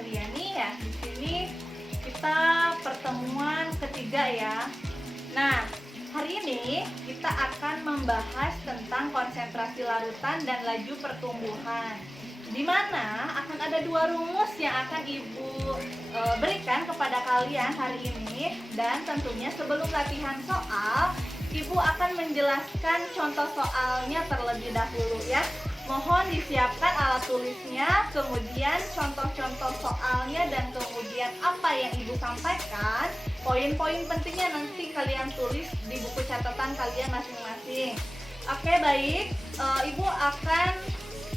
Hardiani ya. Di sini kita pertemuan ketiga ya. Nah, hari ini kita akan membahas tentang konsentrasi larutan dan laju pertumbuhan, di mana akan ada dua rumus yang akan Ibu berikan kepada kalian hari ini. Dan tentunya sebelum latihan soal, Ibu akan menjelaskan contoh soalnya terlebih dahulu ya. Mohon disiapkan alat tulisnya, kemudian contoh-contoh soalnya, dan kemudian apa yang Ibu sampaikan. Poin-poin pentingnya nanti kalian tulis di buku catatan kalian masing-masing. Oke, baik. Ibu akan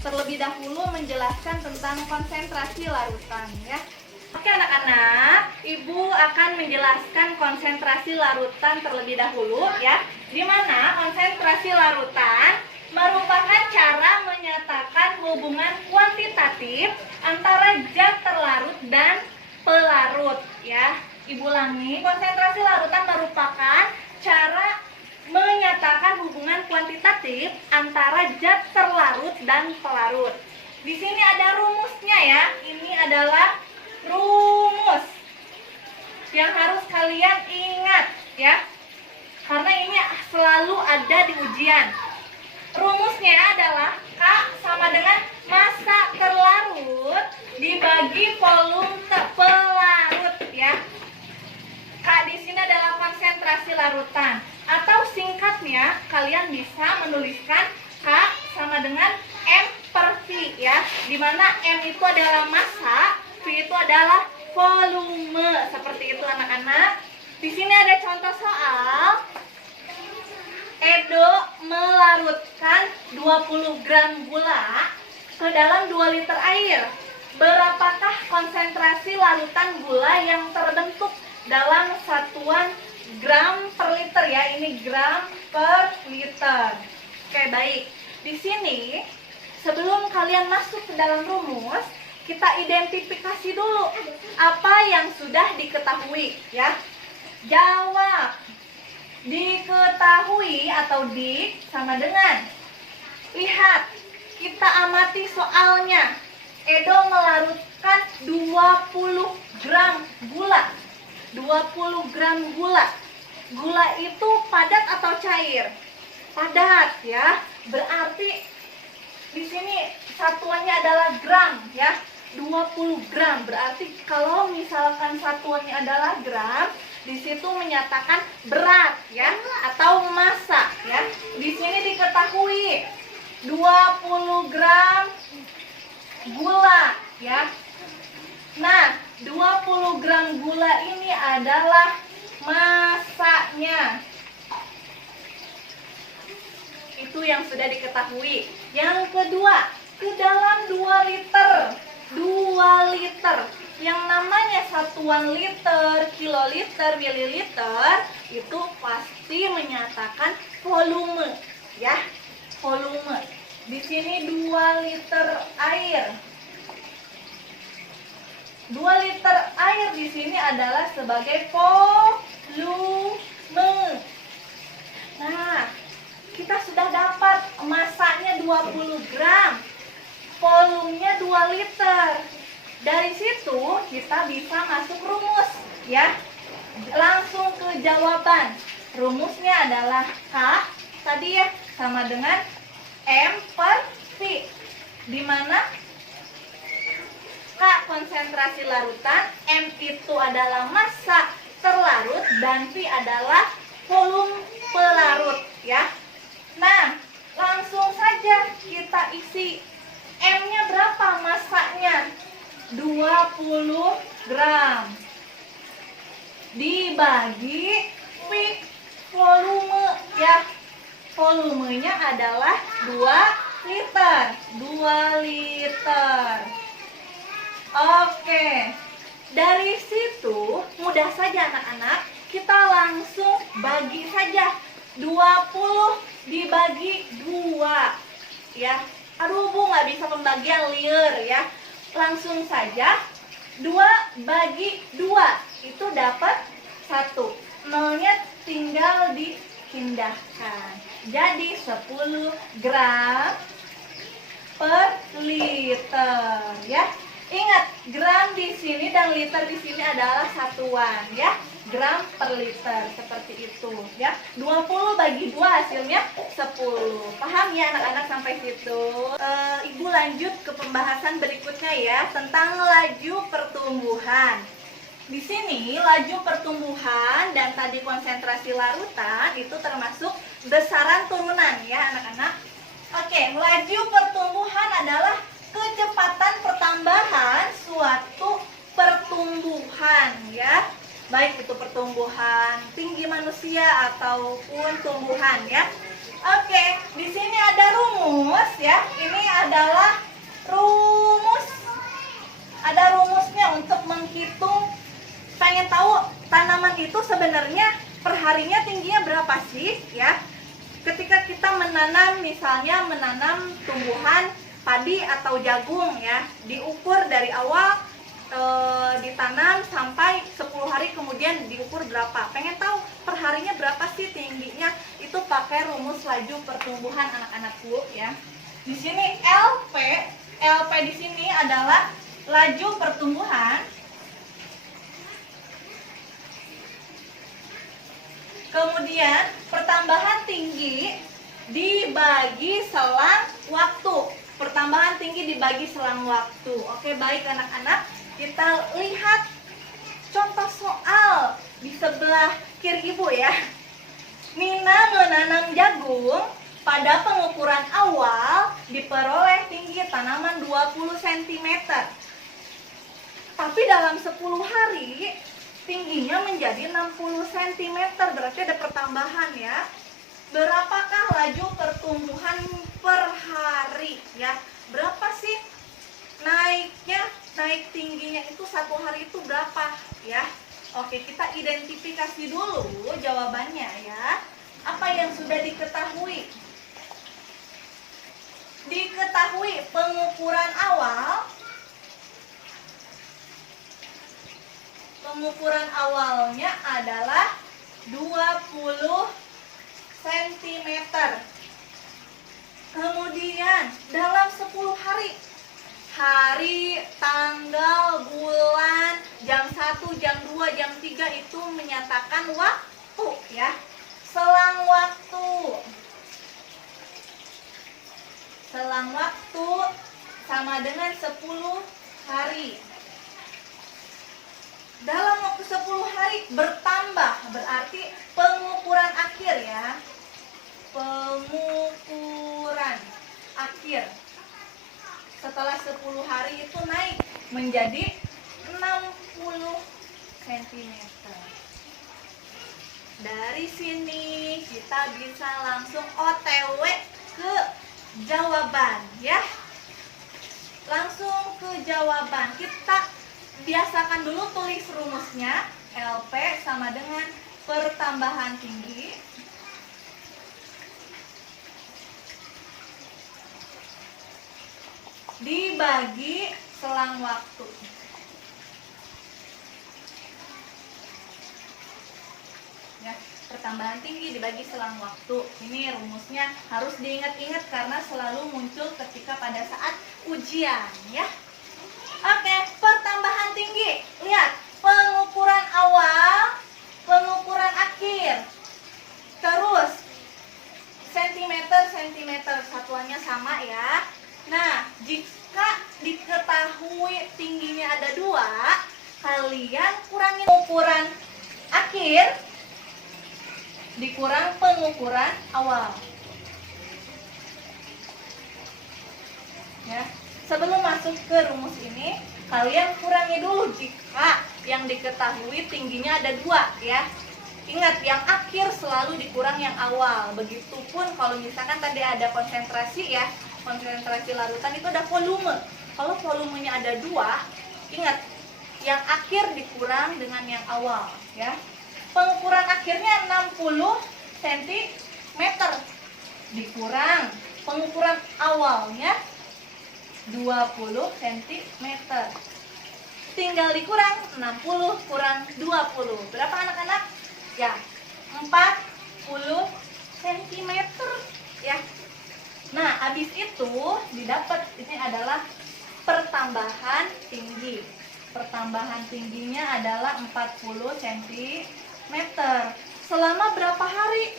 terlebih dahulu menjelaskan tentang konsentrasi larutan ya. Oke anak-anak, Ibu akan menjelaskan konsentrasi larutan terlebih dahulu ya. Di mana konsentrasi larutan merupakan cara menyatakan hubungan kuantitatif antara zat terlarut dan pelarut ya. Ibu ulangi, konsentrasi larutan merupakan cara menyatakan hubungan kuantitatif antara zat terlarut dan pelarut. Di sini ada rumusnya ya. Ini adalah rumus yang harus kalian ingat ya. Karena ini selalu ada di ujian. Rumusnya adalah K sama dengan massa terlarut dibagi volume pelarut ya. K di sini adalah konsentrasi larutan, atau singkatnya kalian bisa menuliskan K sama dengan M per V ya. Dimana M itu adalah massa, V itu adalah volume. Seperti itu anak-anak. Di sini ada contoh soal. Edo melarutkan 20 gram gula ke dalam 2 liter air. Berapakah konsentrasi larutan gula yang terbentuk dalam satuan gram per liter ya? Ini gram per liter. Oke, baik. Di sini sebelum kalian masuk ke dalam rumus, kita identifikasi dulu apa yang sudah diketahui ya. Jawab. Diketahui atau dik sama dengan. Lihat, kita amati soalnya. Edo melarutkan 20 gram gula. 20 gram gula. Gula itu padat atau cair? Padat ya. Berarti di sini satuannya adalah gram ya. 20 gram. Berarti kalau misalkan satuannya adalah gram, di situ menyatakan berat ya, atau massa ya. Di sini diketahui 20 gram gula ya. Nah, 20 gram gula ini adalah massanya. Itu yang sudah diketahui. Yang kedua, ke dalam 2 liter. 2 liter. Yang namanya satuan liter, kiloliter, mililiter itu pasti menyatakan volume ya. Volume. Di sini 2 liter air. 2 liter air di sini adalah sebagai volume. Nah, kita sudah dapat massanya 20 gram. Volumenya 2 liter. Dari situ kita bisa masuk rumus ya. Langsung ke jawaban. Rumusnya adalah K tadi ya sama dengan M per V. Di mana K konsentrasi larutan, M itu adalah massa terlarut, dan V adalah volume pelarut ya. Nah, langsung saja kita isi. M-nya berapa massanya? 20 gram dibagi V volume ya. Volumenya adalah 2 liter. 2 liter. Oke. Dari situ mudah saja anak-anak. Kita langsung bagi saja. 20 dibagi 2 ya. Aduh Bu, nggak bisa pembagian liar ya. Langsung saja 2 bagi 2 itu dapat 1. Nolnya tinggal dipindahkan. Jadi 10 gram per liter ya. Ingat, gram di sini dan liter di sini adalah satuan ya. Gram per liter seperti itu ya. 20 bagi 2 hasilnya 10. Paham ya anak-anak sampai situ? Ibu lanjut ke pembahasan berikutnya ya tentang laju pertumbuhan. Di sini laju pertumbuhan dan tadi konsentrasi larutan itu termasuk besaran turunan ya anak-anak. Oke, laju pertumbuhan adalah kecepatan pertambahan suatu pertumbuhan ya. Baik itu pertumbuhan tinggi manusia ataupun tumbuhan ya. Oke, di sini ada rumus ya. Ini adalah rumus. Ada rumusnya untuk menghitung. Pengen tahu tanaman itu sebenarnya perharinya tingginya berapa sih ya? Ketika kita menanam, misalnya menanam tumbuhan padi atau jagung ya, diukur dari awal ditanam sampai 10 hari kemudian diukur berapa. Pengen tahu perharinya berapa sih tingginya? Itu pakai rumus laju pertumbuhan anak-anakku ya. Di sini LP di sini adalah laju pertumbuhan. Kemudian pertambahan tinggi dibagi selang waktu. Pertambahan tinggi dibagi selang waktu. Oke, baik anak-anak, kita lihat contoh soal di sebelah kiri ibu ya. Nina menanam jagung, pada pengukuran awal diperoleh tinggi tanaman 20 cm. Tapi dalam 10 hari tingginya menjadi 60 cm, berarti ada pertambahan ya. Berapakah laju pertumbuhan per hari ya? Berapa sih naik tingginya itu satu hari itu berapa ya? Oke, kita identifikasi dulu jawabannya ya. Apa yang sudah diketahui? Diketahui pengukuran awal. Pengukuran awalnya adalah 20 cm. Kemudian dalam 10 hari, tanggal, bulan, jam 1, jam 2, jam 3 itu menyatakan waktu ya. Selang waktu. Selang waktu sama dengan 10 hari. Dalam waktu 10 hari bertambah, berarti pengukuran akhir ya. Pengukuran akhir. Setelah 10 hari itu naik menjadi 60 cm. Dari sini kita bisa langsung OTW ke jawaban ya. Langsung ke jawaban. Kita biasakan dulu tulis rumusnya. LP sama dengan pertambahan tinggi dibagi selang waktu. Ya, pertambahan tinggi dibagi selang waktu. Ini rumusnya harus diingat-ingat karena selalu muncul ketika pada saat ujian ya. Oke, pertambahan tinggi. Lihat, pengukuran awal, pengukuran akhir. Terus sentimeter, satuannya sama ya. Nah, jika diketahui tingginya ada 2, kalian kurangin ukuran akhir dikurang pengukuran awal. Ya. Sebelum masuk ke rumus ini, kalian kurangi dulu jika yang diketahui tingginya ada 2 ya. Ingat, yang akhir selalu dikurang yang awal. Begitupun kalau misalkan tadi ada konsentrasi ya, konsentrasi larutan itu ada volume. Kalau volumenya ada 2, ingat, yang akhir dikurang dengan yang awal ya. Pengukuran akhirnya 60 cm dikurang pengukuran awalnya 20 cm. Tinggal dikurang 60 kurang 20. Berapa anak-anak? Ya, 40 cm ya. Nah, habis itu didapat ini adalah pertambahan pertambahan tinggi. Pertambahan tingginya adalah 40 cm. Selama berapa hari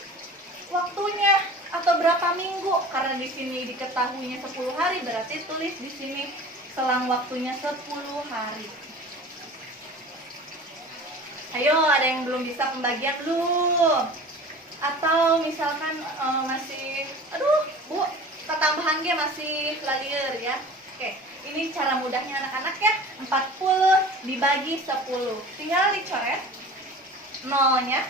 waktunya atau berapa minggu? Karena di sini diketahuinya 10 hari, berarti tulis di sini selang waktunya 10 hari. Ayo, ada yang belum bisa pembagian belum? Atau misalkan masih, aduh Bu, tambahan G masih lalier ya. Oke, ini cara mudahnya anak-anak ya. 40 dibagi 10. Tinggal dicoret nolnya.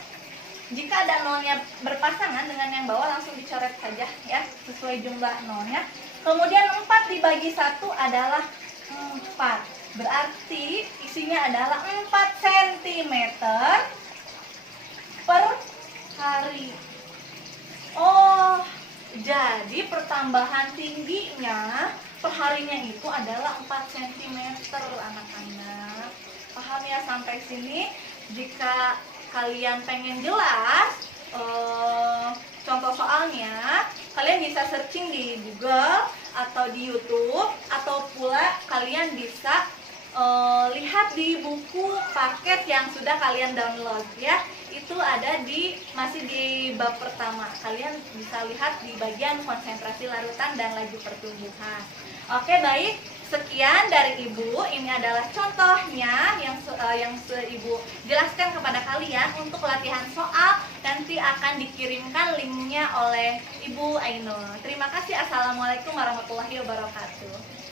Jika ada nolnya berpasangan dengan yang bawah, langsung dicoret saja ya, sesuai jumlah nolnya. Kemudian 4 dibagi 1 adalah 4. Berarti isinya adalah 4 cm per hari. Oh, jadi pertambahan tingginya perharinya itu adalah 4 cm anak-anak. Paham ya sampai sini? Jika kalian pengen jelas contoh soalnya, kalian bisa searching di Google atau di YouTube, atau pula kalian bisa lihat di buku paket yang sudah kalian download ya. Itu ada masih di bab pertama. Kalian bisa lihat di bagian konsentrasi larutan dan laju pertumbuhan. Oke, baik. Sekian dari Ibu. Ini adalah contohnya yang Ibu jelaskan kepada kalian untuk latihan soal. Nanti akan dikirimkan linknya oleh Ibu Ainul. Terima kasih. Assalamualaikum warahmatullahi wabarakatuh.